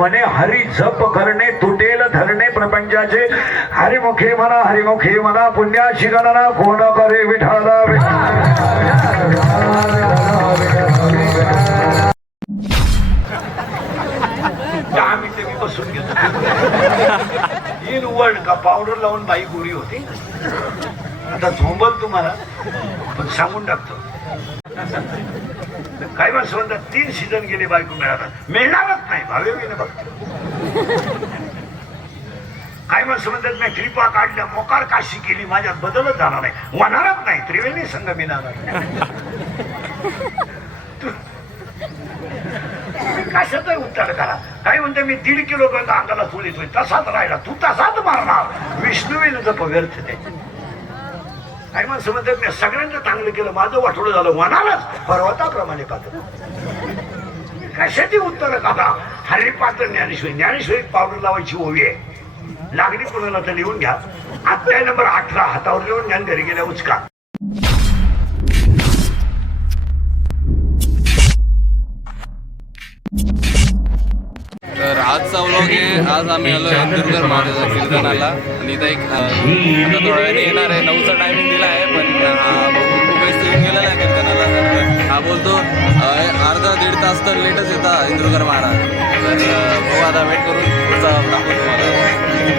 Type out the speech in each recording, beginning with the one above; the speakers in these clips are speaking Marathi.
म्हणे हरी जप करणे तुटेल धरणे प्रपंचाचे हरिमुखे म्हणा पुण्याची गणना कोण करे विठाला बसून घेतो येईल उवड का पावडर लावून बाई गोरी होती आता झोंबल तुम्हाला पण सांगून टाकतो काय माणसं म्हणतात 3 सीझन गेले बायको मिळणारच नाही भावे मी बघतो काय माणसं म्हणतात नाही ट्रिपा काढल्या मोकार काशी केली माझ्यात बदलच झाला नाही होणारच नाही त्रिवेणी संगमिनार कशाचा उत्तर करा काय म्हणते मी 1.5 किलो अंगाला चूल येतोय तसाच राहिला तू तसाच मारणार विष्णूवीन जप व्यर्थ ते काय माणसं म्हणतात मी सगळ्यांचं चांगलं केलं माझं वाटोळं झालं होणारच पर्वताप्रमाणे पात्र कशाची उत्तर काका हरिपात्र ज्ञानेश्वरी पावडर लावायची ओवी आहे लागली कोणाला तर लिहून घ्या अध्याय नंबर 18 हातावर लिहून ज्ञान घरी गेल्या उचका तर आजचा व्लॉग आहे आज आम्ही आलो इंदुरकर महादेवाच्या कीर्तनाला आणि इथं एक आता थोड्या वेळाने येणार आहे 9चा टायमिंग दिला आहे पण हा खूप वेळेस येऊन गेलेला आहे कीर्तनाला तर हा बोलतो अर्धा 1.5 तास तर लेटच येतात इंदुरकर महाराज तर हो आता वेट करून पुढचा दाखवतो तुम्हाला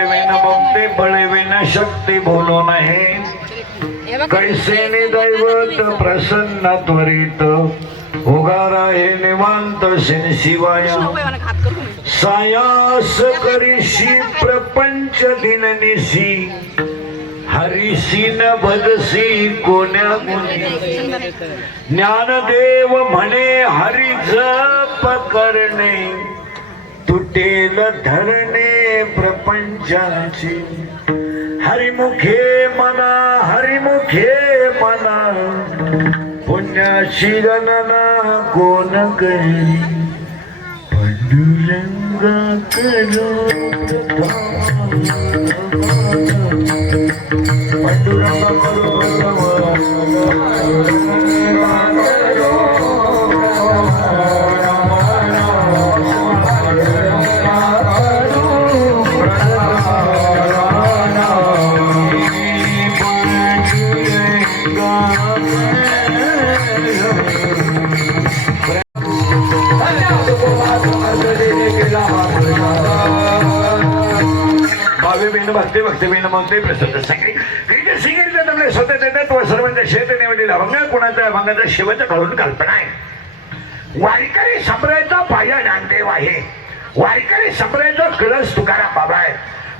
विन भक्ती बळे विन शक्ती बोलो नाही कैसे दैवत प्रसन्न त्वरित उगारा हे निवांत शिन शिवाय सायास करीशी प्रपंच दिन निशी हरिसी न भजसी कोण्या गुणी ज्ञानदेव म्हणे हरी जप करणे तुटेल धरणे प्रपंचाची हरिमुखे हरिमुखे मना पुण्याची गणना कोण करी पांडुरंगा करो पांडुरंगा भक्ती भक्ती बिन म्हणते प्रसिद्ध संगीत क्रिकेट सिंगिंगचं तमले स्वतः देतात व सर्वांच्या शेत निवडील अभंग कोणाचा अभंगाचा शेवटचा घडून कल्पना आहे वारकरी संप्रदायाचा पाया ज्ञानदेव आहे वारकरी संप्रदायाचा कळस तुकाराम बाबा आहे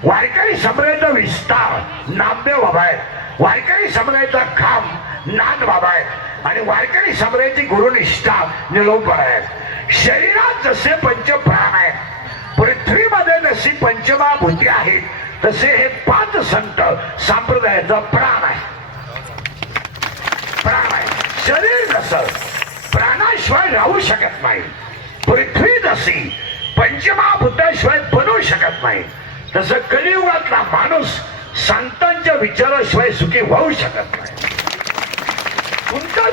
वारकरी संप्रदायाचा विस्तार नामदेव बाबा आहे वारकरी संप्रदायाचा खांब नाथ बाबा आहे आणि वारकरी संप्रदायाची गुरुनिष्ठा निलोपर आहे शरीरात जसे पंच प्राण आहेत पृथ्वीमध्ये जशी पंचमहाभूती आहेत तसे हे 5 संत संप्रदायाचा प्राण आहे शरीर जसं प्राणाशिवाय राहू शकत नाही पृथ्वी जशी पंचमहाभूताशिवाय बनवू शकत नाही तसं कलियुगातला माणूस संतांच्या विचाराशिवाय सुखी होऊ शकत नाही तुमचं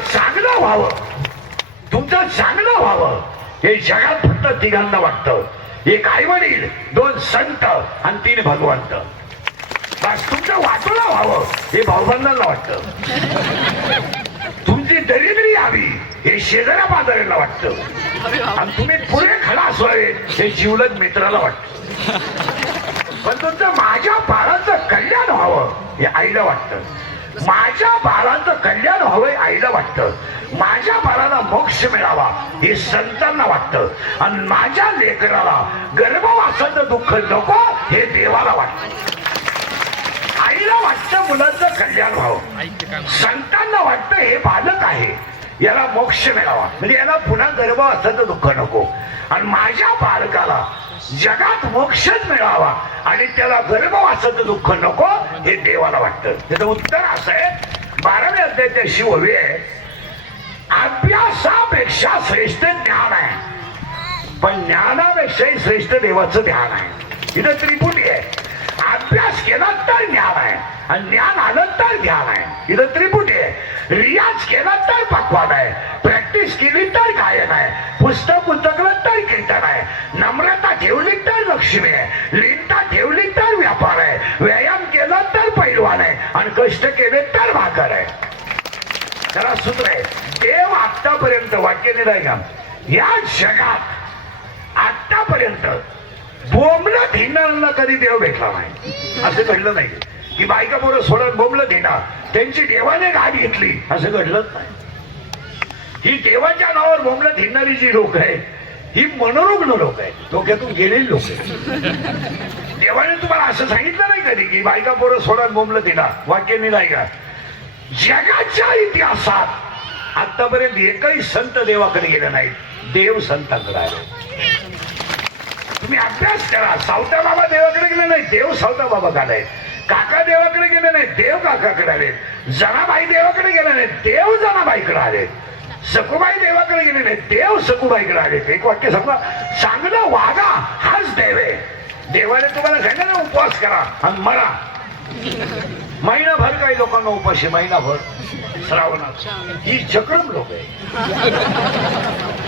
चांगलं व्हावं हे जगात फक्त तिघांना वाटतं एक आई वडील 2 संत आणि 3 भगवंत बस तुमचं वाटोळं व्हावं हे भाऊबंधांना वाटतं तुमची दरिद्री यावी हे शेजाऱ्या पाजाऱ्याला वाटतं आणि तुम्ही पुढे खलास व्हावे हे जिवलग मित्राला वाटतं पण तुमचं माझ्या बाळाचं कल्याण व्हावं हे आईला वाटतं माझ्या बाळाचं कल्याण व्हावं आईला वाटतं माझ्या बाळाला मोक्ष मिळावा हे संतांना वाटतं आणि माझ्या लेकराला गर्भवासाचं दुःख नको हे देवाला वाटतं आईला वाटतं मुलाचं कल्याण व्हावं संतांना वाटतं हे बालक आहे याला मोक्ष मिळावा म्हणजे याला पुन्हा गर्भवासाचं दुःख नको आणि माझ्या बालकाला जगात मोक्षच मिळावा आणि त्याला गर्भवासाचं दुःख नको हे देवाला वाटतं त्याचं उत्तर असं आहे 12व्या अध्यायाच्या शिववी आहे अभ्यासापेक्षा श्रेष्ठ ज्ञान आहे पण ज्ञानापेक्षाही श्रेष्ठ देवाचं ध्यान आहे इथं त्रिपुटी आहे अभ्यास केला तर ज्ञान आहे आणि ज्ञान आलं तर ध्यान आहे इथं त्रिपुटी आहे रियाज केला तर पक्वान आहे प्रॅक्टिस केली तर गायन आहे पुस्तक उचकलं तर कीर्तन आहे नम्रता ठेवली तर लक्ष्मी आहे लीनता ठेवली तर व्यापार आहे व्यायाम केला तर पैलवान आहे आणि कष्ट केले तर भाकर आहे त्याला सूत्र आहे देव आतापर्यंत वाक्य नाही का या जगात आतापर्यंत बोंबलं धिंडांना कधी देव भेटला नाही असं घडलं नाही की बायका पोरं सोडून बोंबलं धिंडा त्यांची देवाने गाठ घेतली असं घडलंच नाही ही देवाच्या नावावर बोंबलं धिंडणारी जी लोक आहेत ही मनोरुग्ण लोक आहेत डोक्यातून गेलेली लोक आहेत देवाने तुम्हाला असं सांगितलं नाही कधी की बायका पोरं सोडून बोंबलं धिंडा वाक्य नाही का जगाच्या इतिहासात आतापर्यंत एकही संत देवाकडे गेले नाहीत देव संतांकडे आले तुम्ही अभ्यास करा सावता बाबा देवाकडे गेले नाही देव सावता बाबा आले काका देवाकडे गेले नाही देव काकाकडे आले जनाबाई देवाकडे गेले नाही देव जनाबाईकडे आले सखुबाई देवाकडे गेले नाही देव सखुबाईकडे आले एक वाक्य सांगा चांगलं वागा हाच देव आहे देवाने तुम्हाला सांगितलं ना उपवास करा आणि मरा महिनाभर काही लोकांना उपाशी महिनाभर श्रावणात ही चक्रम लोक आहे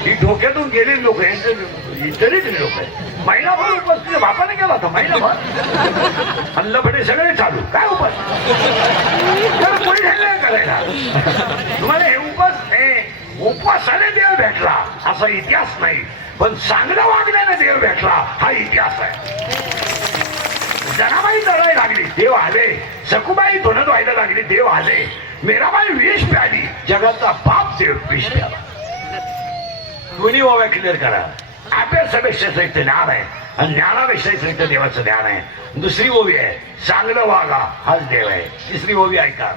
ही डोक्यातून गेलेली लोक आहे दलित लोक आहे महिनाभर उपास तुझ्या बापाने केला होता महिनाभर अल्लफडे सगळे चालू काय उपास कोणी झालं करायला तुम्हाला हे उपवासाने देव भेटला असा इतिहास नाही पण चांगलं वागण्याने देव भेटला हा इतिहास आहे जनाबाई लढायला लागली, देव आले. सखुबाई धुणत व्हायला लागली, देव आले. मीराबाई विष प्याली, जगाचा बाप देव विष प्याला. दोन्ही ओव्या क्लिअर करा. अभ्यासापेक्षा श्रेष्ठ ज्ञान आहे आणि ज्ञानापेक्षा श्रेष्ठ देवाचं ज्ञान आहे. दुसरी ओवी आहे, चांगलं वागा हाच देव आहे. तिसरी ओवी ऐका,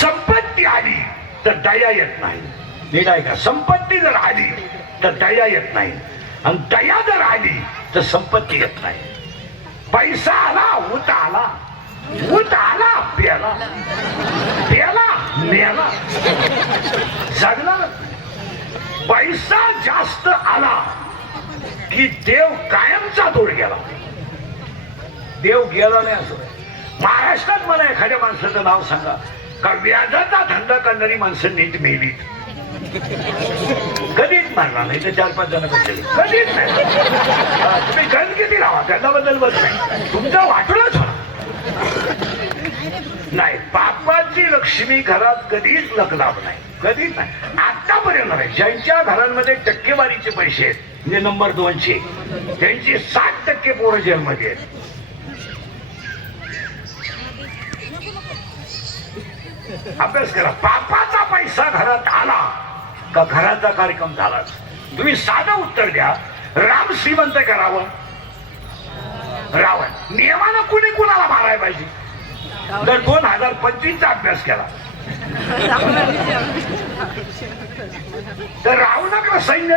संपत्ती आली तर दया येत नाही. नीट ऐका, संपत्ती जर आली तर दया येत नाही आणि दया जर आली तर संपत्ती येत नाही. पैसा आला, ऊत आला, ऊत आला, प्याला, प्याला, मेला, जगला. पैसा जास्त आला की देव कायमचा दूर गेला. देव गेला नाही असं. महाराष्ट्रात मला एखाद्या माणसाचं नाव सांगा का व्याजाचा धंदा करणारी माणसं नीट मेलीत. कधीच मारला नाही. तर 4-5 जण बसले, कधीच नाही. तुम्ही गण किती लावा त्याच्याबद्दल बस नाही, तुमचं वाटलंच नाही. पापाची लक्ष्मी घरात कधीच लकलाभ नाही, कधीच नाही. आतापर्यंत नाही. ज्यांच्या घरांमध्ये टक्केवारीचे पैसे आहेत म्हणजे नंबर 200, त्यांची 60% पोरं जेलमध्ये आहेत. अभ्यास करा. पापाचा पैसा घरात आला का घराचा कार्यक्रम झालाच. तुम्ही साधं उत्तर द्या, राम श्रीमंत करावं रावण. नियमानं कुणी कुणाला मारायला पाहिजे. जर 2025 चा अभ्यास केला तर रावणाकडे सैन्य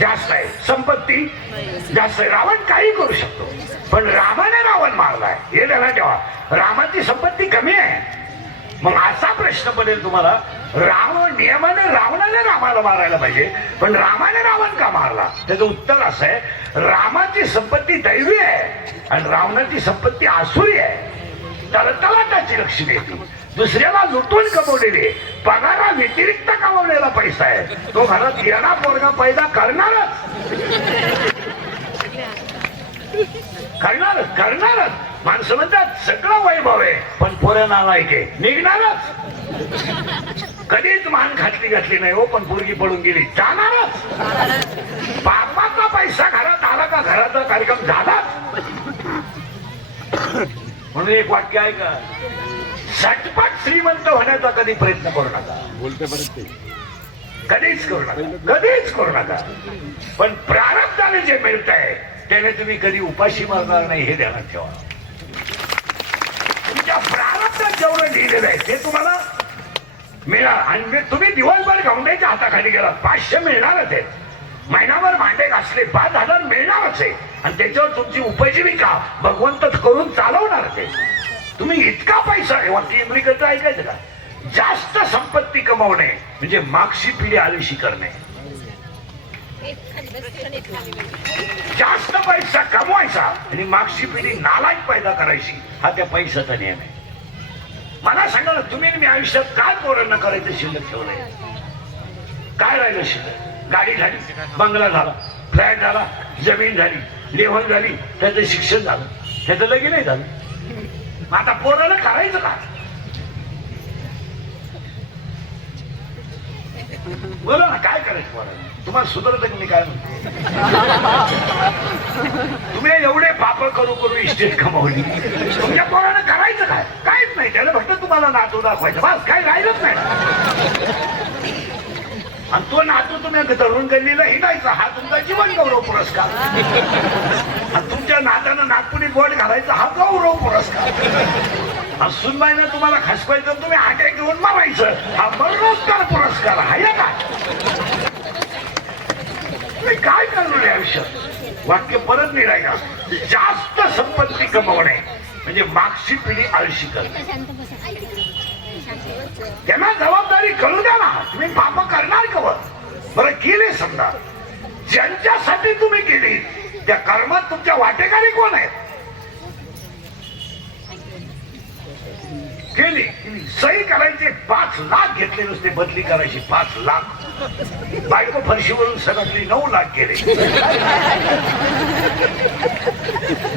जास्त आहे, संपत्ती जास्त आहे. रावण काही करू शकतो, पण रामाने रावण मारलाय हे ध्यानात ठेवा. रामाची संपत्ती कमी आहे. मग असा प्रश्न पडेल तुम्हाला, नियमाने रावणाने रामाला मारायला पाहिजे, पण रामाने रावण का मारला? त्याचं उत्तर असं आहे, रामाची संपत्ती दैवी आहे आणि रावणाची संपत्ती आसुरी आहे. तळतळाटाची लक्ष्मी येते. दुसऱ्याला लुटून कमवलेले, पगारा व्यतिरिक्त कमवलेला पैसा आहे, तो घरात येणा पोरगा पैदा करणारच करणारच करणारच. माणसं म्हणतात सगळं वैभव आहे पण पोरं नालायक आहे, निघणारच. कधीच मान घातली नाही हो, पण पोरगी पडून गेली, जाणारच. बापाचा पैसा घरात आला का घराचा कार्यक्रम झालाच. म्हणून एक वाक्य आहे का, झटपट श्रीमंत होण्याचा कधी प्रयत्न करू नका. बोलते कधीच करू नका, कधीच करू नका. पण प्रारब्धाने जे मिळत आहे त्याने तुम्ही कधी उपाशी मारणार नाही हे ध्यानात ठेवा. तुमच्या प्रारब्धात जेवढं लिहिलेलं आहे ते तुम्हाला मिळणार. आणि तुम्ही दिवसभर गवंड्याच्या हाताखाली गेलात, 500 मिळणारच आहे. महिनाभर भांडे घासले, 5,000 मिळणारच आहे. आणि त्याच्यावर तुमची उपजीविका भगवंत करून चालवणार ते. तुम्ही इतका पैसा, वाक्य इंद्रिकचं ऐकायचं का, जास्त संपत्ती कमावणे म्हणजे मागची पिढी आळशी करणे. जास्त पैसा कमवायचा आणि मागची पिढी नालायक पैदा करायची, हा त्या पैशाचा नियम आहे. मला सांगा ना, तुम्ही मी आयुष्यात काय पोरांना करायचं शिल्लक ठेवलंय? काय राहिलं शिल्लक? गाडी झाली, बंगला झाला, फ्लॅट झाला, जमीन झाली, लेवल झाली, त्याचं शिक्षण झालं, त्याचं लगीन नाही झालं. आता पोराला करायचं का? बोला ना, काय करायचं पोराला? तुम्हाला सुधारत की मी काय म्हणतो? तुम्ही एवढे पाप करू करू इस्टेट कमावली, तुमच्या पोरानं करायचं काय? काहीच नाही. त्याला फक्त तुम्हाला नातू दाखवायचं, बस. काही राहिलंच नाही. आणि तो नातू तुम्ही तरुण गल्लीला हिंडायचा, हा तुमचा जीवन गौरव पुरस्कार. आणि तुमच्या नात्यानं नागपुरी बोट घालायचा, हा गौरव पुरस्कार. सुनबाईनं तुम्हाला खसवायचं, तुम्ही आटे घेऊन मारायचं, हा मरणोत्तर पुरस्कार. हा या काय करणार आयुष्यात? वाक्य परत निघायला, जास्त संपत्ती कमवणे म्हणजे मागची पिढी आळशी करणे. त्यांना जबाबदारी कळू द्या ना. तुम्ही पाप करणार कवर? बरं केले समजा, ज्यांच्यासाठी तुम्ही केली त्या कर्मात तुमच्या वाटेकारी कोण आहेत? केली सही करायचे 5 लाख घेतले नुसते, बदली करायची 5 लाख. बायको फरशीवरून सगळी 9 लाख गेले.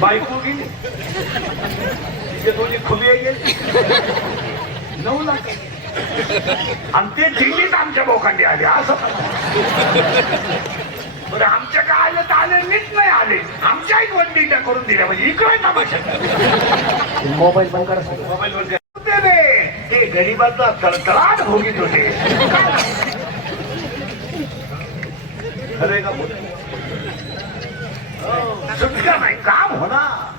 बायको गेली, तिचे दोन्ही खुले गेले, 9 लाख. आणि ते दिल्लीत आमच्या बोकांडी आले. असं बरं आमच्या काय आले तर आले, नीट नाही आले, आमच्या एक वंडीटा करून दिल्या म्हणजे इकडे तमाशा. मोबाईल बंद करा. मोबाईल वर ते गरीबाचा तळतळाट भोगीत होते. अरे का सुटका नाही, काम होणार.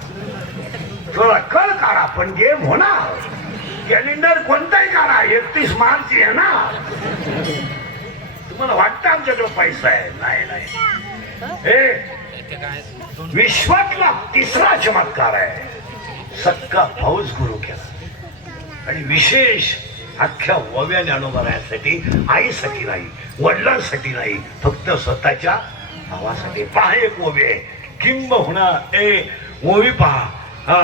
थोडा कळ काढा पण गेम होणार. कॅलेंडर कोणताही काढा, 31 मार्च येणार. तुम्हाला वाटतं आमच्याकडे पैसा आहे? नाही नाही. हे विश्वातला तिसरा चमत्कार आहे, सक्का फौज गुरु केला. आणि विशेष अख्ख्या ओव्या ज्ञानोबरासाठी, आईसाठी नाही, वडिलांसाठी नाही, फक्त स्वतःच्या भावासाठी. पहा एक ओवी आहे, किंबहुना ओवी पहा. हा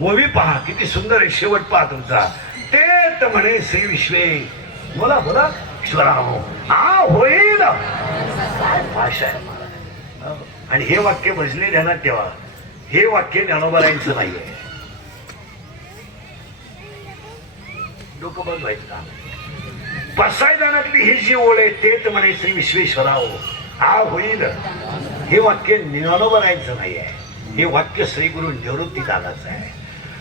ओवी पहा, किती सुंदर आहे. शेवट पहा तुमचा. तेच म्हणे श्री विश्वे, बोला बोला ईश्वरानो, हा होईल. काय भाषा आहे. आणि हे वाक्य भजले ध्यानात ठेवा, हे वाक्य ज्ञानोबरायांचं नाहीये. डोकं बंद व्हायचं का? बसायदानातली ही जी ओळ आहे, तेच म्हणे श्री विश्वेश्वराओ, हा होईल. हे वाक्य ज्ञानोबरायांचं नाही आहे, हे वाक्य श्री गुरु निवृत्तीदादाचं आहे.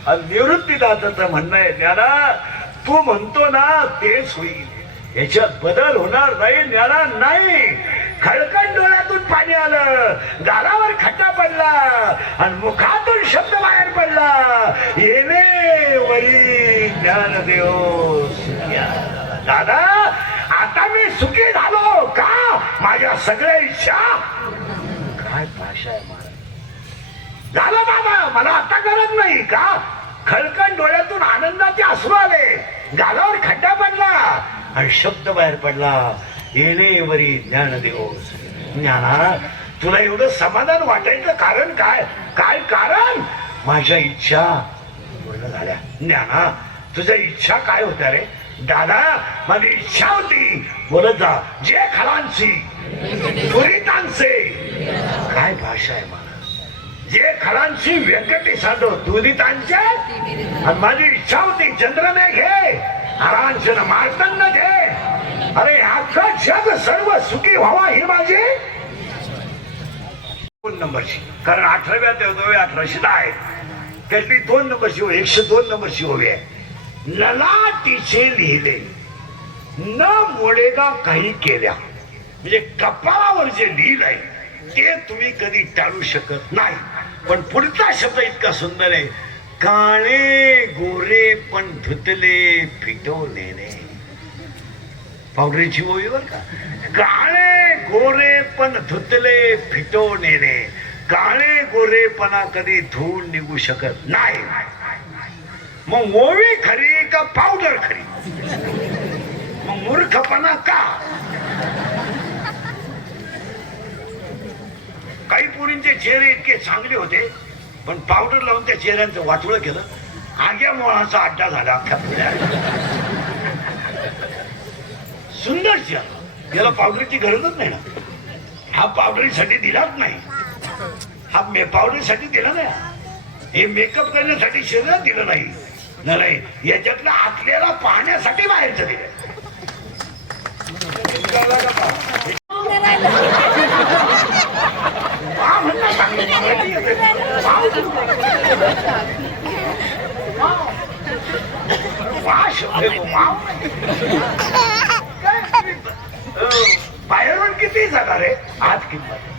आणि निवृत्तीदादाचं म्हणणं आहे, ज्ञाना तू म्हणतो ना तेच होईल, याच्यात बदल होणार नाही. ज्ञाना नाही. खळकण डोळ्यातून पाणी आलं, गालावर खड्डा पडला आणि मुखातून शब्द बाहेर पडला, येणे वरी ज्ञान देव. दादा आता मी सुखी झालो का? माझ्या सगळ्या इच्छा. काय भाषा आहे महाराज. झालं बाबा, मला आता गरज नाही का? खळकण डोळ्यातून आनंदाचे अश्रू आले, गालावर खड्डा पडला आणि शब्द बाहेर पडला, येणे वरी ज्ञान देव. ज्ञाना तुला एवढं समाधान वाटायचं कारण काय? काय कारण? माझ्या इच्छा पूर्ण झाल्या. ज्ञाना तुझ्या इच्छा काय होत्या रे? दादा माझी इच्छा होती, बोलत जा, जे खलांची दुरितांचे. काय भाषा आहे मला. जे खलांची व्यंकटी साधो दुरितांचे. आणि माझी इच्छा होती चंद्रने घे, हरांचन मार्तंड घे. अरे अख्खं जग सर्व सुखी व्हावा ही माझी 2 नंबरची. कारण 18व्या ते 1810 आहेत, त्यातली 2 नंबरची 102 नंबरची ओवी आहे. ललाटीचे लिहिले न मोडेगा काही केल्या. म्हणजे कपाळावर जे लिहिलंय ते तुम्ही कधी टाळू शकत नाही. पण पुढचा शब्द इतका सुंदर आहे, काळे गोरे पण धुतले फिटवलेले. पावडरीची ओवी बर का. काळे गोरे पण धुतले फिटवलेले. काळे गोरेपणा कधी धुवून निघू शकत नाही. मग ओवी खरी का पावडर खरी? मग मूर्खपणा का? काही पोरींचे चेहरे इतके चांगले होते, पण पावडर लावून त्या चेहऱ्यांचं वाटोळं केलं, आग्या मोळाचा अड्डा झाला अख्ख्या पुढ्या. सुंदर चेहरा, याला पावडरची गरजच नाही ना. हा पावडरीसाठी दिलाच नाही, हा पावडरीसाठी दिला नाही, हे मेकअप करण्यासाठी शरीरात दिलं नाही. नाही, याच्यातल्या आतल्याला पाहण्यासाठी बाहेरचं दिलं. बाहेरून किती जाणार आहे, आत किंमत.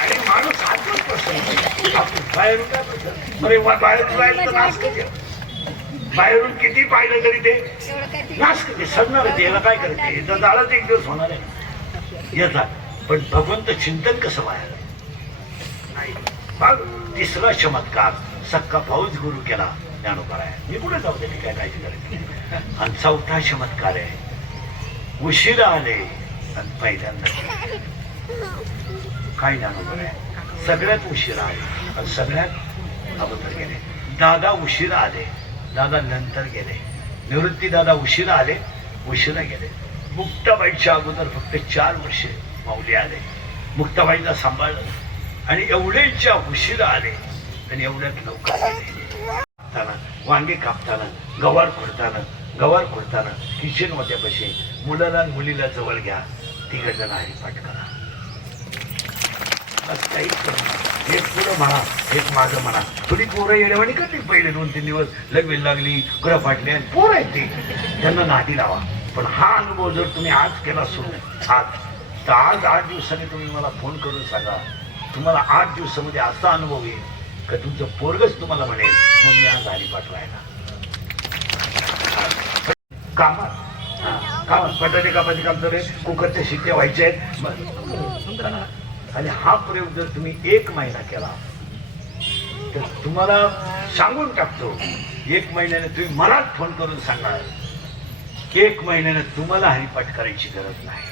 आणि माणूस आतून पसंत, बाहेरून काय पसंत. अरे बाहेरून राहिलं तर नाश करते. बाहेरून किती पाहिलं तरी ते नाश करते, सडणार आहे. याला काय करते, याचा जाळाच एक दिवस होणार आहे याचा. पण भगवंत चिंतन कसं बाहेर नाही. मग तिसरा चमत्कार, सक्का फौज गुरु केला ज्ञानोबा आहे. मी कुठे जाऊ दे, काय काळजी करायची. आणि चौथा चमत्कार आहे, उशिरा आले आणि पहिल्यांदा. काय ज्ञानोबा आहे, सगळ्यात उशिरा आले आणि सगळ्यात अगोदर गेले. दादा उशिरा आले, दादा नंतर गेले. निवृत्ती दादा उशिरा आले, उशिरा गेले. मुक्ताबाईच्या अगोदर फक्त 4 वर्षे माऊली आले, मुक्ताबाईला सांभाळलं. आणि एवढेच्या उशिरा आले आणि एवढ्यात लवकर गेले. वांगे कापताना, गवार खुडताना किचन मध्ये बसे, मुलाला मुलीला जवळ घ्या, तिघ जण हरिपाठ करा. बस काहीच करू नका. एक पुढं म्हणा, एक मागं म्हणा. थोडी पोरं येण्यावानी करते पहिले 2-3 दिवस, लगवेल लागली, गुरं फाटली, आणि पोरं आहेत ते, त्यांना नादी लावा. पण हा अनुभव जर तुम्ही आज केला सुरू, आज तर आज 8 दिवसांनी तुम्ही मला फोन करून सांगा. तुम्हाला 8 दिवसामध्ये असा अनुभव येईल का तुमचं पोरगच तुम्हाला म्हणेल मग मी आज हरिपाठ राहिला. कामात बटाटे कापायचे काम चालू आहे, कुकरच्या शिट्ट्या व्हायच्या आहेत. आणि हा प्रयोग जर तुम्ही 1 महिना केला तर तुम्हाला सांगून टाकतो, 1 महिन्याने तुम्ही मलाच फोन करून सांगा, 1 महिन्याने तुम्हाला हरिपाठ करायची गरज नाही.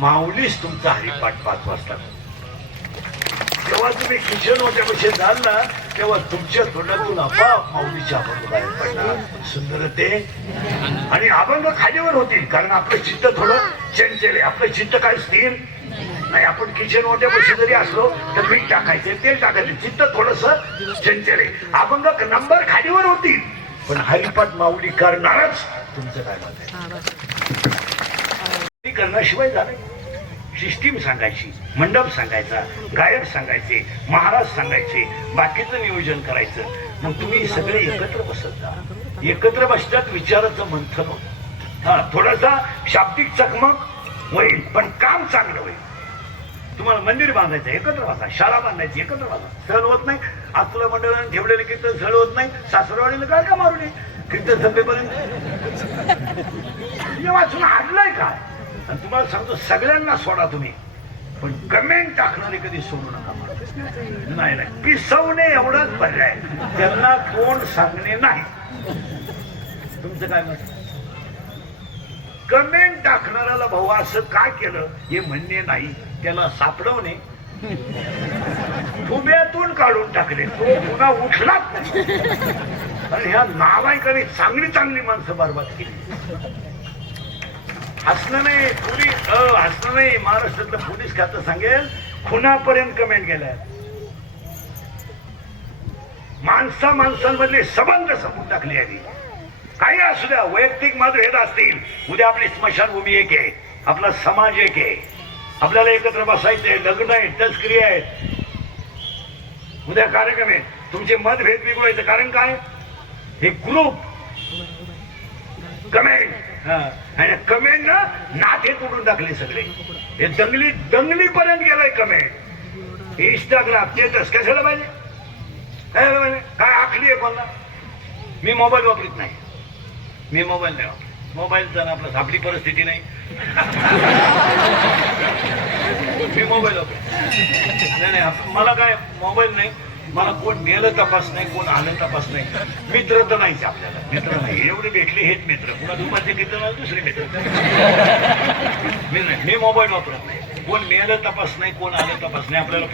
माऊलीच तुमचा हरिपाठ 5 वाजता. जेव्हा तुम्ही किचन होत्यापाशी जाल ना तेव्हा तुमच्या तोंडातून आपोआप माऊलीच्या अभंग बाहेर पडणार. सुंदर ते आणि अभंग खालीवर होतील, कारण आपलं चित्त थोडं चंचल आहे. आपलं चित्त काय स्थिर नाही. आपण किचन होत्यापाशी जरी असलो तर मीठ टाकायचे, तेल टाकायचे, चित्त थोडस चंचल आहे. अभंग नंबर खालीवर होतील, पण हरिपाठ माऊली करणारच. तुमचं काय मत आहे? करण्याशिवाय झालं. सिस्टीम सांगायची, मंडप सांगायचा, गायक सांगायचे, महाराज सांगायचे, बाकीचं नियोजन करायचं. मग तुम्ही सगळे एकत्र बसत जा. एकत्र बसतात विचाराचं मंथन होतं. हा थोडासा शाब्दिक चकमक होईल, पण काम चांगलं होईल. तुम्हाला मंदिर बांधायचं एकत्र बसा, शाळा बांधायची एकत्र बसा. सहल होत नाही. आज तुला मंडळाने ठेवलेले कीर्तन सहल होत नाही. सासरवाडीला काय का मारू नये कीर्तन संपेपर्यंत वाचून हाडलाय काय. आणि तुम्हाला सांगतो सगळ्यांना सोडा तुम्ही, पण कमेंट टाकणारे कधी सोडू नका. नाही नाही पिसवणे एवढाच पर्याय, त्यांना कोण सांगणे नाही. तुमचं काय मत? कमेंट टाकणाऱ्याला भाऊ असं काय केलं हे म्हणणे नाही, त्याला सापडवणे, उभ्यातून काढून टाकले, तो पुन्हा उठलाच नाही. आणि ह्या नावाईकाने चांगली चांगली माणसं बरबाद केली. हसणं नाही, हसणं नाही. महाराष्ट्रातलं पोलीस खातं सांगेल खुनापर्यंत कमेंट गेल्या. माणसांमधले संबंध संपून टाकले आहे. काही असू द्या, वैयक्तिक मतभेद असतील, उद्या आपली स्मशानभूमी एक आहे, आपला समाज एक आहे, आपल्याला एकत्र बसायचंय, लग्न आहे, तस्क्रिया आहेत, उद्या कार्यक्रम आहे. तुमचे मतभेद बिघडायचं कारण काय? हे ग्रुप कमेंट, आणि कमेंट ना नाते तोडून टाकले सगळे. हे दंगली पर्यंत गेलाय कमेंट. इंस्टाग्राम स्टेटस कशाला पाहिजे? काय आखली आहे कोणला? मी मोबाईल वापरत नाही, मी मोबाईल नाही वापरत. मोबाईलचा ना आपलं आपली परिस्थिती नाही. मी मोबाईल वापरत नाही. मला काय मोबाईल नाही. मला कोण नेलं तपास नाही, कोण आलं तपास नाही. मित्र तर नाहीच आपल्याला, मित्र नाही. एवढे भेटले हेच मित्र. पुन्हा दुपारचे कीर्तन दुसरे मित्र. मी मोबाईल वापरत नाही. कोण मेलं तपास नाही, कोण आलं तपास नाही. आपल्याला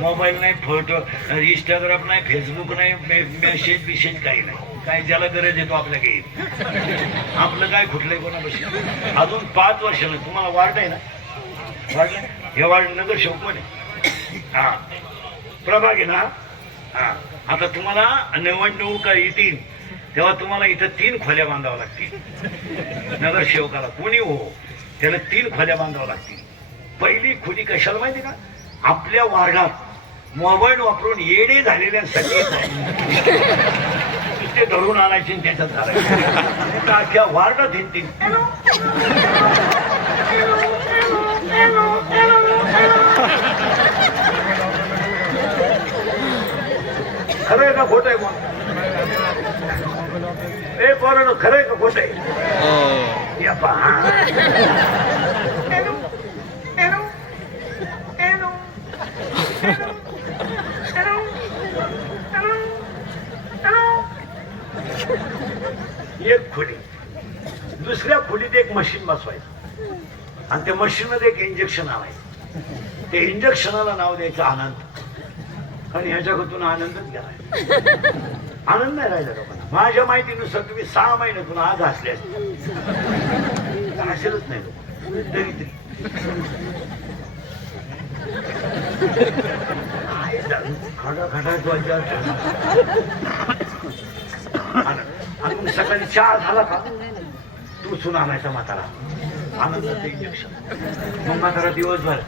मोबाईल नाही, फोटो, इंस्टाग्राम नाही, फेसबुक नाही, मेसेज काही नाही. काय ज्याला गरज येतो आपल्या काही. आपलं काय खुटलंय कोणापाशी? अजून 5 वर्षानं तुम्हाला वार्ड आहे ना, वार्ड हे वार्ड नगर शोकमन आहे. हा प्रभाग आहे ना. हा आता तुम्हाला निवडणुका येतील तेव्हा तुम्हाला इथं 3 खोल्या बांधाव्या लागतील. नगरसेवकाला कोणी हो त्याला 3 खोल्या बांधाव्या लागतील. पहिली खोली कशाला माहिती का? आपल्या वार्डात मोबाईल वापरून येडे झालेल्यांसाठी ते धरून आणायचे, त्याच्यात घालायचे. अख्ख्या वार्डात येतील. खरंय का खोट आहे? कोण ए पोरांनो, खरंय का खोट आहे? एक खोली, दुसऱ्या खोलीत एक मशीन बसवायचं आणि त्या मशीन मध्ये एक इंजेक्शन आणायचं. ते इंजेक्शनाला नाव द्यायचं आनंद. आणि ह्याच्याकडून आनंदच गेला. आनंद नाही राहिला लोकांना. माझ्या माहितीनुसार तुम्ही 6 महिन्यातून आज हसले हसेलच नाही लोक. तरी आणि मग सकाळी चहा झाला का तू सुन आणायचा म्हातारा. आनंदाचं इंजेक्शन. मग म्हातारा दिवसभर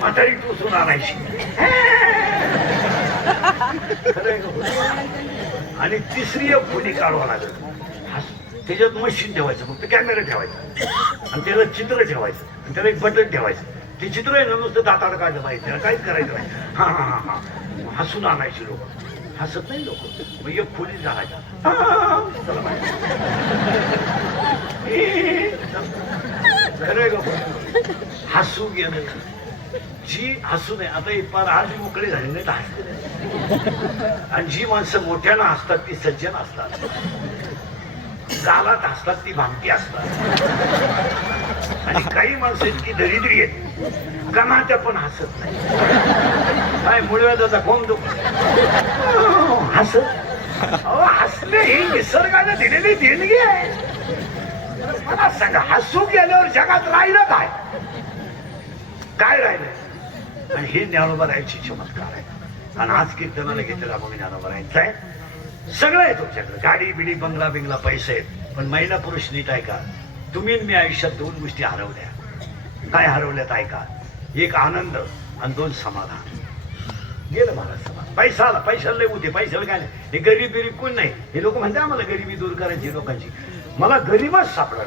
म्हातारी टोचून आणायची. खरंय का? आणि तिसरी एक खोली काढवा लागत. त्याच्यात मशीन ठेवायचं, फक्त कॅमेरा ठेवायचा आणि त्याला चित्र ठेवायचं आणि त्याला एक बटन ठेवायचं. ते चित्र आहे ना नुसतं दाताड काढलं पाहिजे, त्याला काहीच करायचं नाही. हा हा हा हा हसून आणायची लोक. हसत नाही लोक. मग एक खोली जायचा. खरंय का? हसू गेलं जी हसू नये. आता ही पार आज मोकळे झाले नाही तर हसते. आणि जी माणसं मोठ्यानं हसतात ती सज्जन असतात, गालात हसतात ती भामटी असतात. आणि काही माणसं इतकी दरिद्री आहेत गणाच्या पण हसत नाही. काय मुळव्याचा कोण दुख हसत. अहो हसले ही निसर्गाने दिलेली देणगी आहे. मला सांगा हसू गेल्यावर जगात राहिलं काय? काय राहिलं? आणि हे ज्ञानोबरायची चमत्कार आहे. आणि आज कीर्तनाला घेतलेला मग ज्ञानोबरायचं आहे. सगळं आहे तुमच्याकडे, गाडी बिडी बंगला बिंगला पैसे आहेत. पण महिला पुरुष नीट ऐका, तुम्ही मी आयुष्यात दोन गोष्टी हरवल्या. काय हरवल्यात ऐका? एक आनंद आणि दोन समाधान. गेलं मला समाधान. पैसा आला, पैशाला लय होते, पैशाला काय नाही. हे गरीब बिरीब कोण नाही. हे लोक म्हणते आम्हाला गरिबी दूर करायची लोकांची. मला गरीबच सापडला.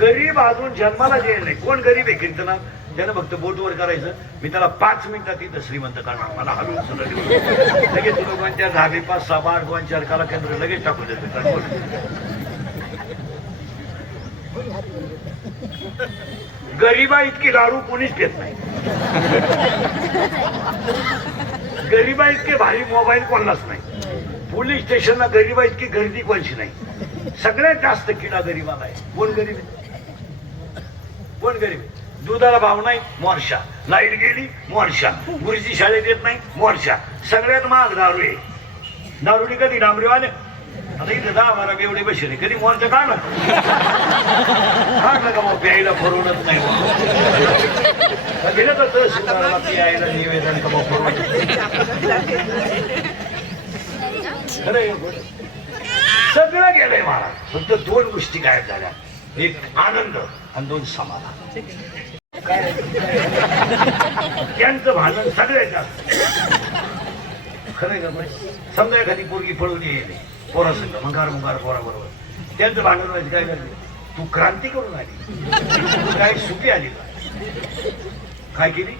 गरीब अजून जन्माला गेले नाही. कोण गरीब आहे कीर्तनात? त्यानं फक्त बोटवर करायचं. मी त्याला 5 मिनिटात तिथं श्रीमंत करणार. मला हलवून सुद्धा लगेच लोकांच्या धाबे 5, 6, 8, 2, 4 कला केंद्र लगेच टाकून देतो. गरीबा इतकी दारू कोणीच पेत नाही. गरीबा इतके भारी मोबाईल कोणालाच नाही. पोलीस स्टेशनला गरीबा इतकी गर्दी कोणची नाही. सगळ्यात जास्त किडा गरीबाला आहे. कोण गरीब आहे? कोण गरीब आहे? दुधाला भाव नाही, मोर्चा. लाईट गेली, मोर्चा. गुरुजी शाळेत येत नाही, मोर्चा. सगळ्यात महाग दारू आहे. दारुडी कधी डांबरीवाले आता इथं 10-12 एवढे बसले कधी मोर्चा काढला काढलं का? मग प्यायला परवडत नाही. दिलं तर तहसीलदाराला प्यायला निवेदन का मग परवडत. सगळं गेलंय महाराज. फक्त दोन गोष्टी गायब झाल्या. एक आनंद आणि दोन समाधान. त्यांचं भांडण सगळ्यात जास्त. खरंय का? समजा एखादी पोरगी पळून येईल पोरासंग मंगार मुंगार पोराबरोबर. त्यांचं भांडण व्हायचं काय करते? तू क्रांती करून आली, काय सुखी आली का? काय केली?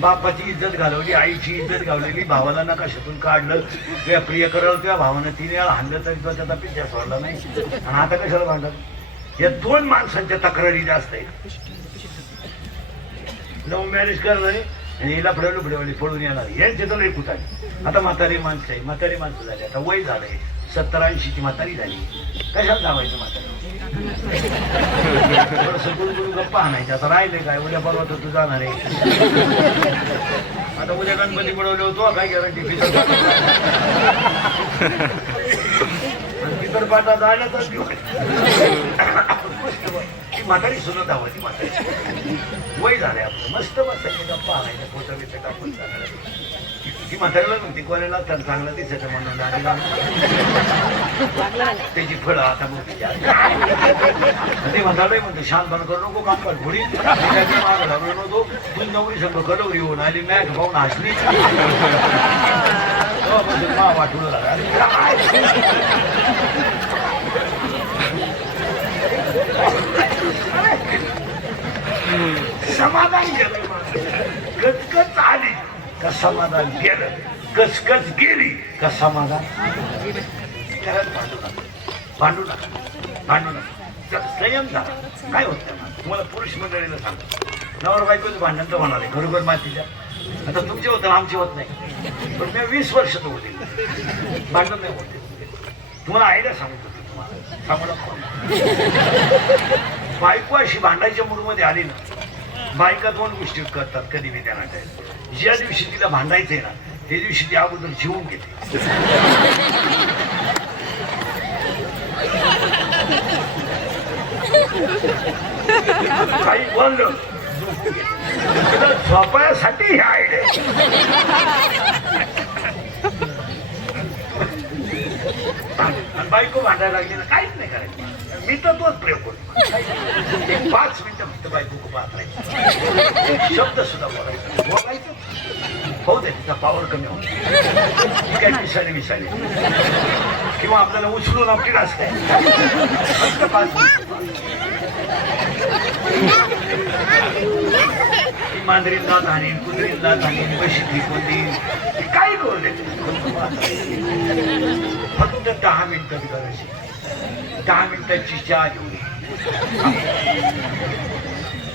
बापाची इज्जत घालवली, आईची इज्जत घालवली, भावाला नकाशातून काढलं. तुझ्या प्रिय करल तुझ्या भावानं 3 वेळा हाणलं तरी तो त्याचा पिछा सोडला नाही. आणि आता कशाला भांडत? या दोन माणसांच्या तक्रारी जास्त आहेत. लव्ह मॅरेज करणारे आणि हिला फडवली पळून येणार यांचे तर लई कुठाने. आता म्हातारी माणसं आहे, म्हातारी माणसं झाली. आता वय झालंय 70-80 ची म्हातारी झाली. कशाला जावायचं म्हातारी? गुरु गप्पा आणायचे. आता राहिले काय? उद्या परवा तर तू जाणार आहे. आता उद्या गणपती पडवले होतो काय गॅरंटी? पितर पाठात आलं तर ती म्हातारी सुद्धा धावायची. म्हातारी वय झालंय आपलं, मस्त बसायचे गप्पा आणायच्या, फोटो बिटो टाकून जाणार. ती म्हातारीला म्हणते कोणाला तर चांगलं दिसायचं म्हणून त्याची फळं आता मग ते म्हातारा म्हणतो शांतपण करू नको, काम कर घोडी माग लागलो नव्हतो. तू नवरी संघ कडवरी होऊन आली, मॅच पाहून हसली. वाटून समाधान गेलं. कचकच आली का समाधान गेलं, कचकच गेली का समाधान. भांडू नका. संयम झाला काय होत नाही. तुम्हाला पुरुष मंडळीला सांगतो, नवरा बायकोच भांडण तर होणार आहे घरोघर मातीच्या. आता तुमचे होतं आमचे होत नाही. पण मी 20 वर्ष तर होते भांडण नाही होते. तुम्हाला आयडिया सांगत होते, तुम्हाला सांगू. बायको अशी भांडायच्या मूडमध्ये आली ना, बायका दोन गोष्टी करतात कधी मी त्यांना काय. ज्या दिवशी तिला भांडायचंय ना त्या दिवशी ती अगोदर जीवून घेते. काही बोललं झोपू घे. तुला झोपायसाठी ही आयडिया. आणि बायको भांडायला लागली ना काहीच नाही करायचं. मी तर तोच प्रयोग करतो. 5 मिनिटं फक्त बायको पाहत राहायचं. एक शब्द सुद्धा बोलायचं हो दे. तिचा पावर कमी होतो. काय मिसाली किंवा आपल्याला उचलून आपली असते. फक्त 5 मिनिटं. मांजरीला धानी कुत्रीला धानी बशी कोणती काही करू दे. फक्त 10 मिनिटं करायची. 10 मिनिटाची चहा घेऊन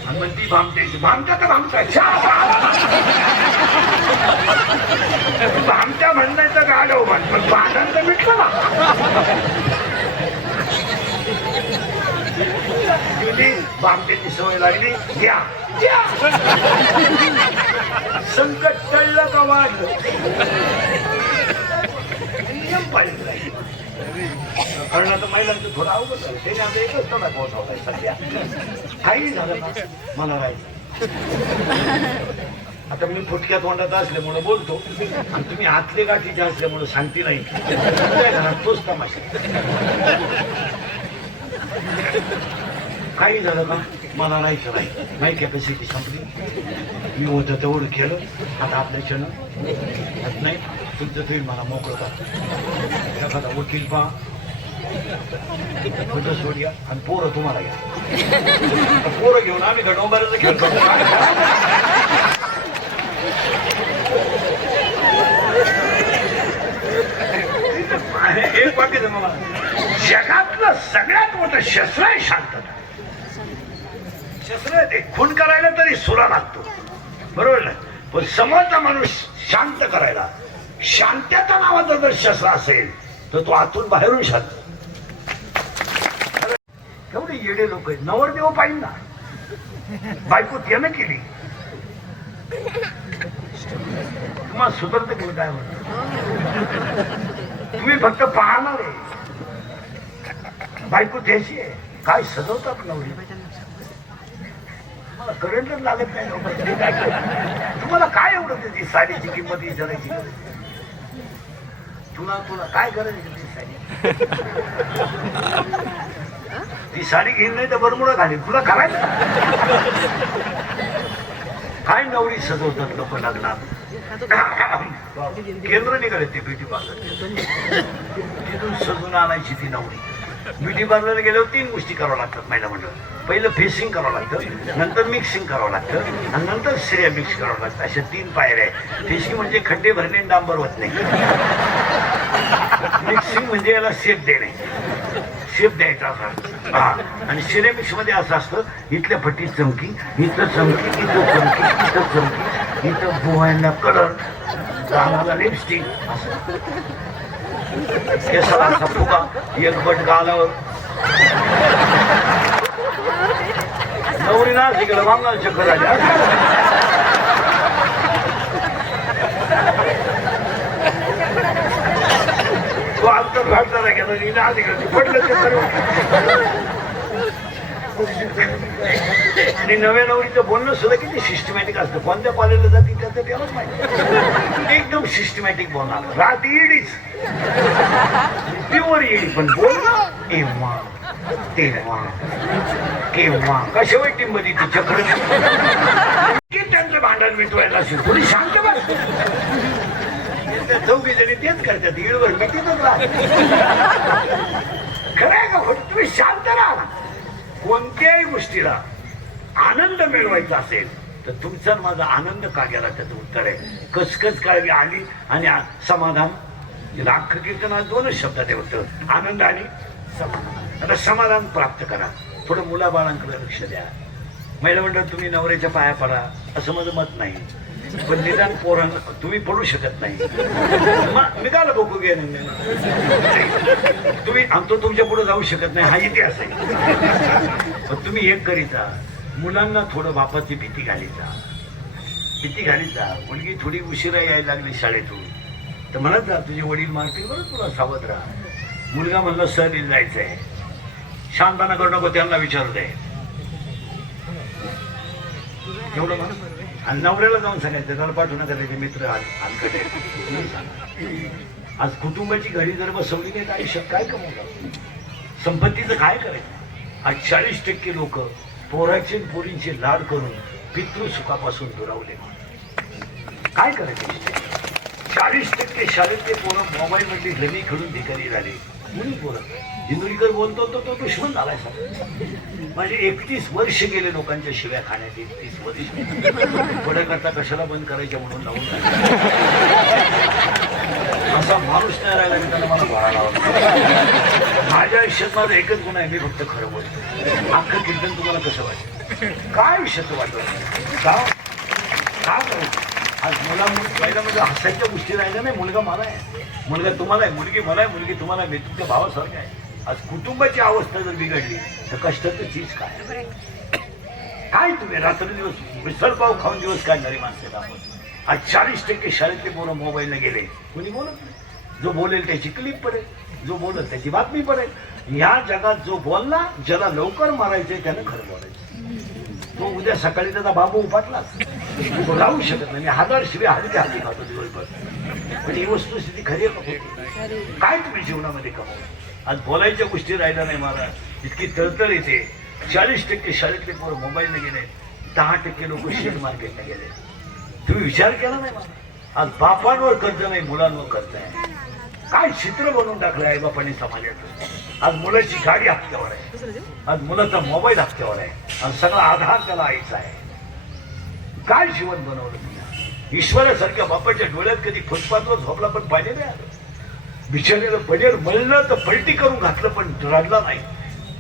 आणि मग ती भामट्याची भामटा तर भामटा भामट्या म्हणण्याचं गाडव म्हण पण भांडण तर मिटलं ना. भामट्याची सवय लागली घ्या. संकट टळलं का वाढलं नियम पाहिजे. कारण आता महिलांचं थोडं अवघड झालं. त्याने आता एकच थोडा पोहोचवलाय सध्या. काही झालं ना मला राहायचं. आता मी फुटक्या तोंडात असल्यामुळे बोलतो आणि तुम्ही आतले गाठीचे असल्यामुळे सांगते नाही. घरात तोच तमाशा. काही झालं का मला राहायचं नाही कॅपॅसिटी संपली. मी होतं तेवढं केलं. आता आपल्या क्षण नाही तुमचं तुम्ही मला मोकळं करा. एखादा वकील पहा फोटो सोडूया आणि पोरं तुम्हाला घ्या. पोरं घेऊन आम्ही घडोंबाराचा खेळ करतो. एक वाक्य मला जगातलं सगळ्यात मोठं शस्त्र आहे शांतता. शस्त्र ते खून करायला तरी सुरा लागतो बरोबर ना. पण समोरचा माणूस शांत करायला शांतता नावाचं जर शस्त्र असेल तर तो आतून बाहेरून शांत. एवढे येडे लोक आहेत. नवरदेव पाहिजे ना बायको त्यानं केली. तुम्हाला सुधारत केलं काय म्हणत. तुम्ही फक्त पाहणार आहे. बायको त्याची आहे. काय सजवतात नवरी. मला करंटच लागत नाही. तुम्हाला काय एवढं त्याची साडीची किंमत विचारायची. तुला काय करायची ती साडी. ती साडी घेईन नाही तर बरमुडा घालीन. तुला करायचं काय. नवरी सजवतात लोक लग्नात. केंद्र निघाले ते ब्युटी पार्लर. तिथून सजून आणायची ती नवरी. ब्युटी पार्लरला गेल्यावर 3 गोष्टी कराव्या लागतात महिला मंडळ. पहिलं फेसिंग करावं लागतं, नंतर मिक्सिंग करावं लागतं आणि नंतर सिऱ्या मिक्स करावं लागतं. अशा 3 पायऱ्या आहे. फेसिंग म्हणजे खड्डे भरणे डांबर होत नाही. मिक्सिंग म्हणजे याला शेप देणे. शेप द्यायचा असा. हा आणि सिरेमिक्स मध्ये असं असतं इथल्या फटीत चमकी, इथं चमकी, इथं चमकी, इथं चमकी, इथं भुवायला कलर, गालाला लिपस्टिक, केसाला असा फुगा, एक बट गालावर. नवरीना तिकडे वांगाल चक्कर आल्या. तो आमचा घाटला गेला तिकडे पडलं चक्कर. आणि नव्या नवरीचं बोलणं सुद्धा किती सिस्टमॅटिक असतं. कोणत्या कॉलेजला जाते त्याचं त्यालाच माहिती. एकदम सिस्टमॅटिक बोलणार. रात येडीच प्युअर येडी पण बोलणं एव्हा तेव्हा केव्हा कशा वाईट मध्ये ती चक्र. त्यांचं भांडण मिटवायला असेल थोडी शांत बस. चौघी जणी तेच करतात. येळवर मिटीतच राहत. खरंय का खोट. तुम्ही शांत राहा. कोणत्याही गोष्टीला आनंद मिळवायचा असेल तर तुमचा माझा आनंद का गेला त्याचं उत्तर आहे कसकस काळजी आली आणि समाधान. अख्खं कीर्तनात 2च शब्दात होतं आनंद आणि समाधान. आता समाधान प्राप्त करा. थोडं मुलाबाळांकडे लक्ष द्या. महिला मंडळ तुम्ही नवऱ्याच्या पाया पडा असं माझं मत नाही. पण निदान पोरांना तुम्ही पडू शकत नाही. मी काला बघू घे. तुम्ही आमचं तुमच्या पुढे जाऊ शकत नाही हा इतिहास आहे. पण तुम्ही एक करीता मुलांना थोडं बापाची भीती घालीचा. मुलगी थोडी उशिरा यायला लागली शाळेतून तर म्हणत जा तुझे वडील मारतील बरं तुला सावध राहा. मुलगा म्हणला सहलीला जायचंय. शांतपणा करू नको त्यांना विचारू दे. एवढं म्हणा. आणि नवऱ्याला जाऊन सांगायचं त्याला पाठवू नका त्याचे मित्र हलकट आहेत. तुम्ही सांगा. आज कुटुंबाची घडी जर बसवली नाही तर आयुष्यात काय कमवलं, संपत्तीचं काय करायचं. आज 40% लोक पोराचे पोरींचे लाड करून पितृसुखापासून दुरावले. काय करायचं. 40% शाळेतले पोरं मोबाईल मध्ये घरी खेळून भिकारी झाले. मुली पोरं इंदुरीकर बोलतो तो दुश्मन झालाय सर. माझे 31 वर्ष गेले लोकांच्या शिव्या खाण्यात. 31 वर्ष पुढे करता कशाला बंद करायच्या म्हणून लावून असा माणूस नाही राहिला की त्याला मला भरायला आवडतं. माझ्या आयुष्यात माझा एकच गुण आहे, मी फक्त खरं बोलतो. अख्खं कीर्तन तुम्हाला कसं वाटतं, काय विषयाचं वाटतं का करू. आज मुला पहिला म्हणजे हसायच्या गोष्टी राहिल्या नाही. मुलगा मला आहे, मुलगा तुम्हाला आहे, मुलगी मला आहे, मुलगी तुम्हाला आहे, मी तुमच्या भावासारखं आहे. आज कुटुंबाची अवस्था जर बिघडली तर कष्टाचं चीज काय तुम्ही रात्री दिवस मिसळपाव खाऊन दिवस काढणारी माणसं आपण. आज 40% शाळेतले पोरं मोबाईलला गेले. कोणी बोलत नाही. जो बोलेल त्याची क्लिप पडेल, जो बोलेल त्याची बातमी पडेल. ह्या जगात जो बोलला, ज्याला लवकर मारायचंय त्यानं खरं बोलायचं. तो उद्या सकाळी त्याचा बाबू उपाटलाच, तो राहू शकत नाही. 1000 शिवाय हलके हाती खातो दिवसभर. पण ही वस्तुस्थिती खरी आहे. काय तुम्ही जीवनामध्ये कमवलं. आज बोलायच्या गोष्टी राहिल्या नाही. मला इतकी तळतळ येते. 40% शाळेतले पोरं मोबाईलने गेले, 10% लोक शेअर मार्केटला गेले. तुम्ही विचार केला नाही मला. आज बापांवर कर्ज नाही, मुलांवर कर्ज आहे. काय चित्र बनवून टाकलं आहे बापांनी समाजाचं. आज मुलाची गाडी हप्त्यावर आहे, आज मुलाचा मोबाईल हप्त्यावर आहे, आणि सगळा आधार त्याला आईचा आहे. काय जीवन बनवलं तुला. ईश्वरासारख्या बापाच्या डोळ्यात कधी फुटपाथवर झोपला पण पाणी नाही आलं. बिचाऱ्याला पडेल मळलं तर पलटी करून घातलं पण रडला नाही.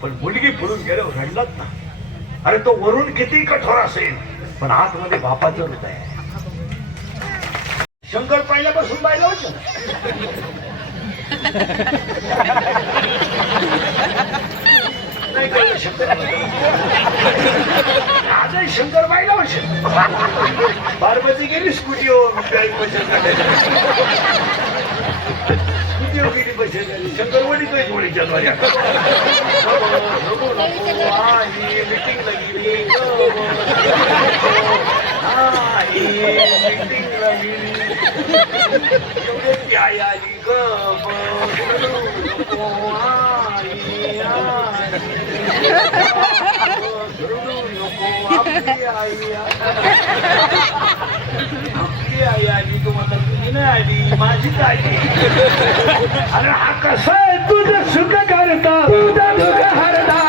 पण मुलगी पडून गेल्यावर रडलाच ना. अरे तो वरून किती कठोर असेल पण आतमध्ये बापाचं हृदय आहे. शंकर पहिल्यापासून पाहिलं होतं नाही कळलं. शंकर आजही शंकर पाहिला होतं. पार्वती गेली स्कूटीवर स्कूटीवर गेली पैसे झाली. शंकर वडीतोय जोडीच्या द्वारे मीटिंगला गेली. मीटिंगला गेली एवढी आई आली आपली आई आली. तो म्हणतात तुझी नाही आली, माझीच आई. अरे हा कसा आहे. तुझं सुख करता, तुझं सुख हरता.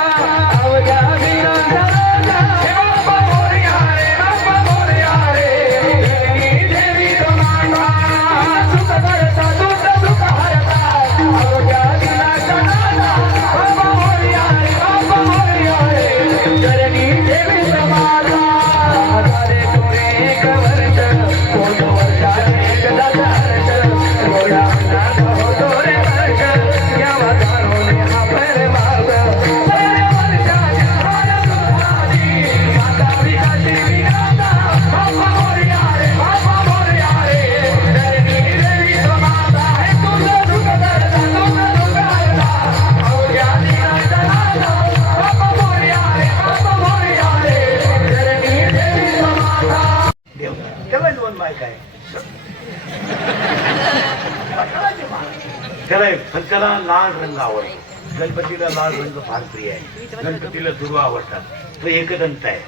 त्याला लाल रंग आवडतो. गणपतीला लाल रंग फार प्रिय आहे. गणपतीला दुर्वा आवडतात. तो एकदंत आहे.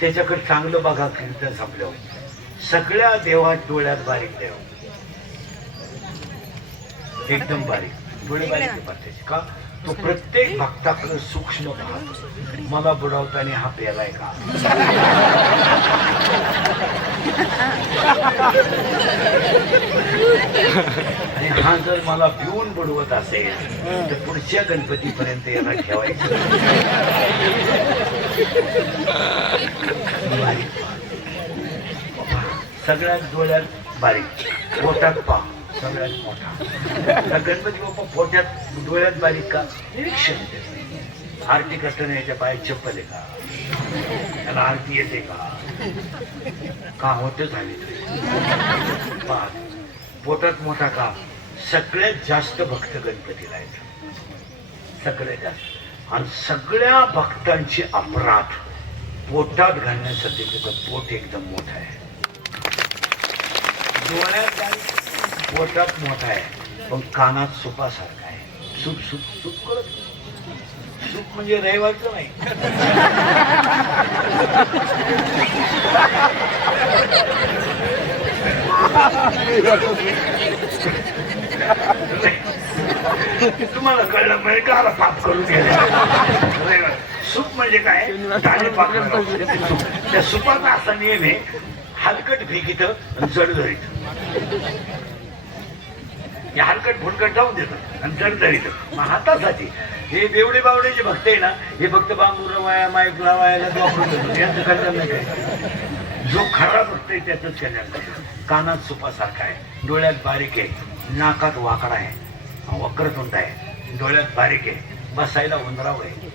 त्याच्याकडे चांगलं बघा. कीर्तन संपल्यावर सगळ्या देवात डोळ्यात बारीक देव, एकदम बारीक डोळे बारीक त्याचे. का तो प्रत्येक भक्ताकडे सूक्ष्म पाहतो. मला बुडवताना हा पेलाय का. आणि हा जर मला भिवून बुडवत असेल तर पुढच्या गणपतीपर्यंत याला ठेवायचं. सगळ्यात डोळ्यात बारीक, पोटात पा सगळ्यात मोठा. गणपती बाप्पा पोटात डोळ्यात बारीक का. निरीक्षण. आरती करताना याच्या पायात चप्पल आहे का, त्याला आरती येते का होते झाली. पोटात मोठा का. सगळ्यात जास्त भक्त गणपतीला आहेत, सगळ्यात जास्त. आणि सगळ्या भक्तांचे अपराध पोटात घालण्यासाठी त्याचं पोट एकदम मोठं आहे, डोळ्यात काय पोटात मोठा आहे पण कानात सुपासारखा आहे. सूप सूप सूप करत सूप म्हणजे रहिवायचं नाही. तुम्हाला कळलं म्हणजे का पाप करून गेले. सूप म्हणजे काय त्या सुपाचा असा नियम आहे, हलकट फेकीत जड धरीत. हलकट फुलकट जाऊन देत आणि जड धरीत. मग हातासाठी हे बेवडे बावडे जे भक्त आहे ना, हे फक्त बांबू रवाया माईक लावायला वापरून देतो. यांचं कल्याण नाही काय. जो खरा भक्त आहे त्याचंच कल्याण नाही. कानात सुपासारखा आहे, डोळ्यात बारीक आहे, नाकात वाकडा आहे, वक्रतुंड आहे, डोळ्यात बारीक आहे, बसायला उंदरावर आहे.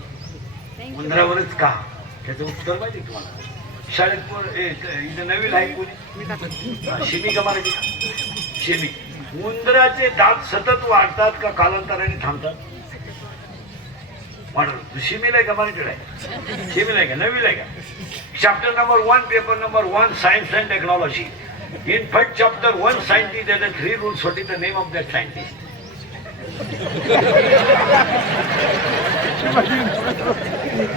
उंदरावरच का? त्याचं उत्तर माहिती तुम्हाला. शाळेत इथं नवीन आहे कोणी शिमी का मारायची का? शिमी. उंदराचे दात सतत वाढतात का कालांतराने थांबतात? वाढत. शिमीला आहे का मराठीला आहे? शिमीला आहे का नवीला आहे का? Chapter number 1 paper number 1 science and technology. In first chapter, one scientist had 3 rules. What is the name of that scientist?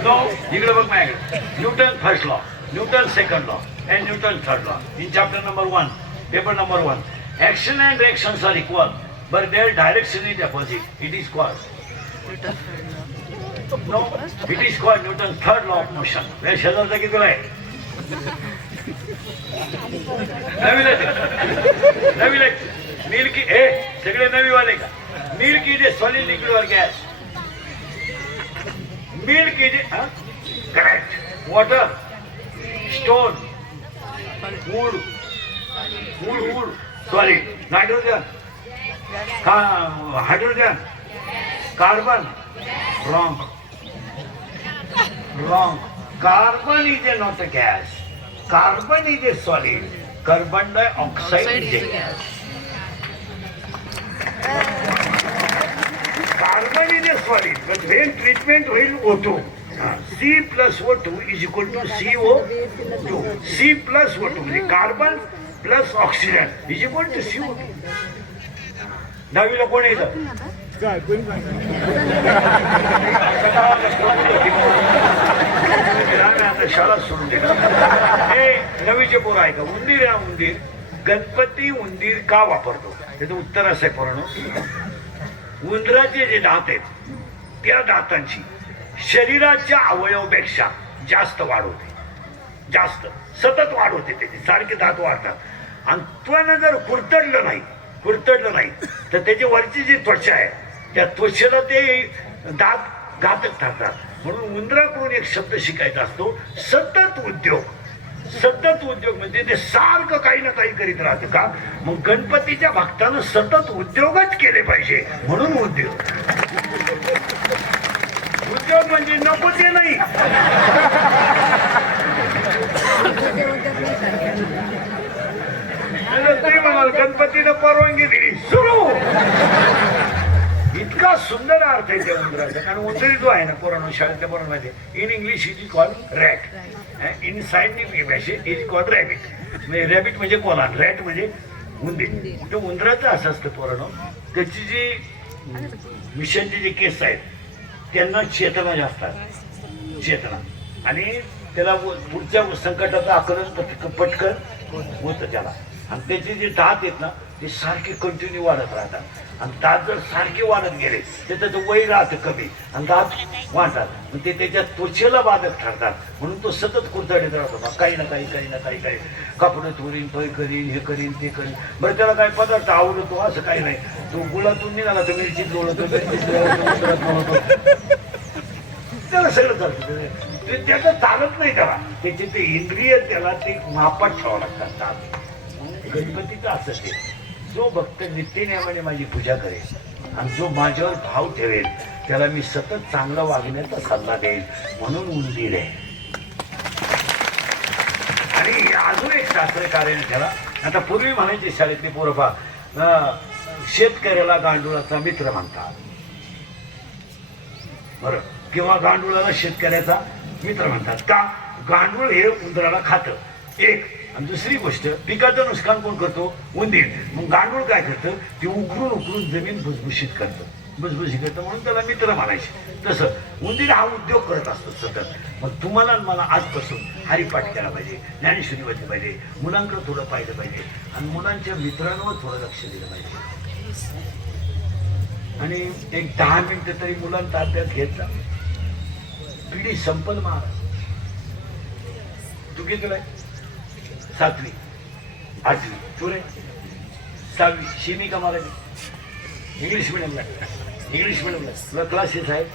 No, इकडे बघ माझ्याकडे. Newton first law, Newton second law, and Newton third law. In chapter number 1, paper number 1, action and reactions are equal, but their direction is opposite. It is called. No, it is called Newton's third law of motion. Where शेजारचा किती आहे? नवी मिल्की हे सगळे नवीवाले का? Milk is a solid liquid और gas. Milk is correct. Water, stone, wood, wood solid. Nitrogen, hydrogen, carbon. Wrong. Carbon is not a gas. Carbon is a solid. Carbon dioxide is a gas. Carbon is a solid, but when treatment will O2, C plus O2 is equal to CO2. C plus O2 means carbon plus oxygen is equal to CO2. दहावीला कोण येतं? शाळा सोडून दिला. हे नवीचे पोरं आहे का? उंदीर आहे. उंदीर गणपती उंदीर का वापरतो? त्याचं उत्तर असं आहे पोरांनो, उंदराचे जे दात आहेत त्या दातांची शरीराच्या अवयवापेक्षा जास्त वाढ होते. जास्त सतत वाढ होते. त्याची सारखे दात वाढतात. आणि त्वनं जर कुरतडलं नाही तर त्याची वरची जी त्वचा आहे त्या त्वचेला ते दात घातक ठरतात. म्हणून उंदराकडून एक शब्द शिकायचा असतो, सतत उद्योग. सतत उद्योग म्हणजे ते सारखं काही ना काही करीत राहते का? मग गणपतीच्या भक्तानं सतत उद्योगच केले पाहिजे. म्हणून उद्योग म्हणजे नको ते नाही. ते म्हणाल गणपतीनं परवानगी दिली सुरू. इतका सुंदर अर्थ आहे त्या उंदराचा. कारण उंदरी जो आहे ना पोरांनो शाळेतल्या पोरांमध्ये, in English is call rat, in scientific भाषेत इज कॉल रॅबिट. म्हणजे रॅबिट म्हणजे कोलान, रॅट म्हणजे उंदीर. तो उंदराचं असं असतं पोरांनो, त्याची जी मिशनचे जे केस आहेत त्यांना चेतना जास्त आहे. चेतना आणि त्याला पुढच्या संकटाचं आकलन पटकन होतं त्याला. आणि त्याचे जे दात आहेत ना ते सारखे कंटिन्यू वाढत राहतात. आणि दात जर सारखे वाढत गेले तर त्याचं वय राहतं कमी आणि दात वाढतात. मग ते त्याच्या त्वचेला बाधक ठरतात. म्हणून तो सतत कुरतडीत राहतो. काही ना काही कपडे धुरीन, तोय करीन, हे करीन, ते करीन. बरं त्याला काही पदार्थ आवडतो असं काही नाही. तो गुळातून निघाला तर मिरचीत लोळतो, त्याला सगळं चालतं. त्याचं चालत नाही त्याला. त्याचे ते इंद्रिय त्याला ते मापात ठेवावं लागतात. गणपतीचं असं ते, जो भक्त नित्यनेमाने माझी पूजा करेल आणि जो माझ्यावर भाव ठेवेल त्याला मी सतत चांगला वागण्याचा सल्ला देईल. म्हणून उंदीर आहे. आणि अजून एक शास्त्र कार्य त्याला. आता पूर्वी म्हणायचे शाळेतले पोरफा, शेतकऱ्याला गांडुळाचा मित्र म्हणतात. बरं, किंवा गांडुळाला शेतकऱ्याचा मित्र म्हणतात का? गांडूळ हे उंदराला खातं एक. आणि दुसरी गोष्ट, पिकाचं नुकसान कोण करतो? उंदीर. मग गांडूळ काय करतं? ते उकरून जमीन भुसभुशीत करतं म्हणून त्याला मित्र म्हणायचे. तसं उंदीर हा उद्योग करत असतो सतत. मग तुम्हाला आणि मला आजपासून हरिपाठ केला पाहिजे, ज्ञानेश्वरी वाचली पाहिजे, मुलांकडे थोडं पाहिलं पाहिजे आणि मुलांच्या मित्रांवर थोडं लक्ष दिलं पाहिजे. आणि एक 10 मिनिटं तरी मुलांचा अभ्यास घेत जा. पिढी संपल महाराज. तू किती आहे? 7वी 8वी तू रे 6वी. शिमी का मला इंग्लिश मिडियमला तुला क्लासेस आहेत?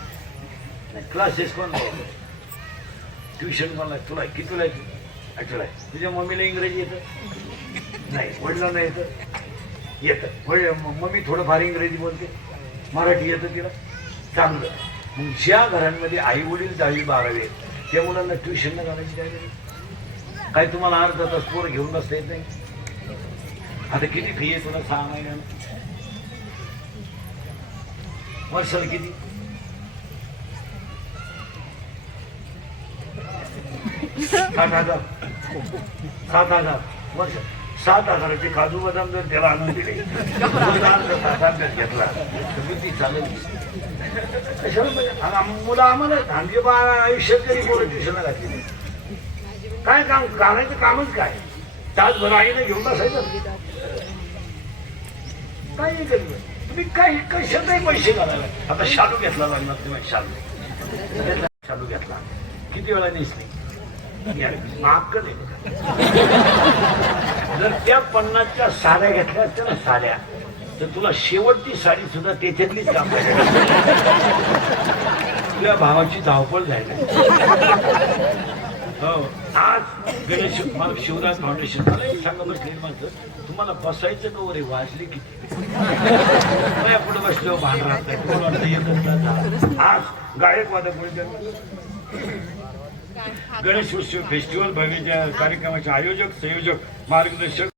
नाही. क्लासेस कोण ट्युशन कोणला? तुला कितीला आहे? तू 8वीला आहे. तुझ्या मम्मीला इंग्रजी येतं? नाही. वडिलांना येतं? मम्मी थोडंफार इंग्रजी बोलते, मराठी येतं तिला चांगलं. मग ज्या घरांमध्ये आई वडील 10वी 12वी आहेत त्या मुलांना ट्युशनला घालायची काय गरज? काय तुम्हाला अर्धा तास पोरं घेऊन बसता येत नाही? आता किती फी आहे तुला 6 महिन्याला? वर्षाला किती? 7,000. 7,000 वर्ष. 7,000चे काजू बदाम जर त्याला आणून दिले, अभ्यास घेतला तर किती चालेल? कशाला मुलं आम्हाला आमचे आयुष्यात कधी पोरं ट्युशनला घातली काय काम करायचं? कामच काय? तासभर आईनं घेऊन बसायचं काय नाही केलं. तुम्ही काही कशातही पैसे घालायला. आता शालू घेतला लागणार तुम्ही. शालू घेतला किती वेळा नेसली? माग नाही. जर त्या 50च्या साड्या घेतल्या असत्या ना साड्या, तर तुला शेवटची साडी सुद्धा त्याच्यातलीच काम करायची. तुझ्या भावाची धावपळ झाली. हो. आज गणेश मला शिवराज फाउंडेशन मला एक सांगा बसले माझं, तुम्हाला बसायचं का वरे? वाजली किती? पुढे बसलो भांडरात नाही. आज गायक वादक गणेश उत्सव फेस्टिवल भव्य कार्यक्रमाचे आयोजक संयोजक मार्गदर्शक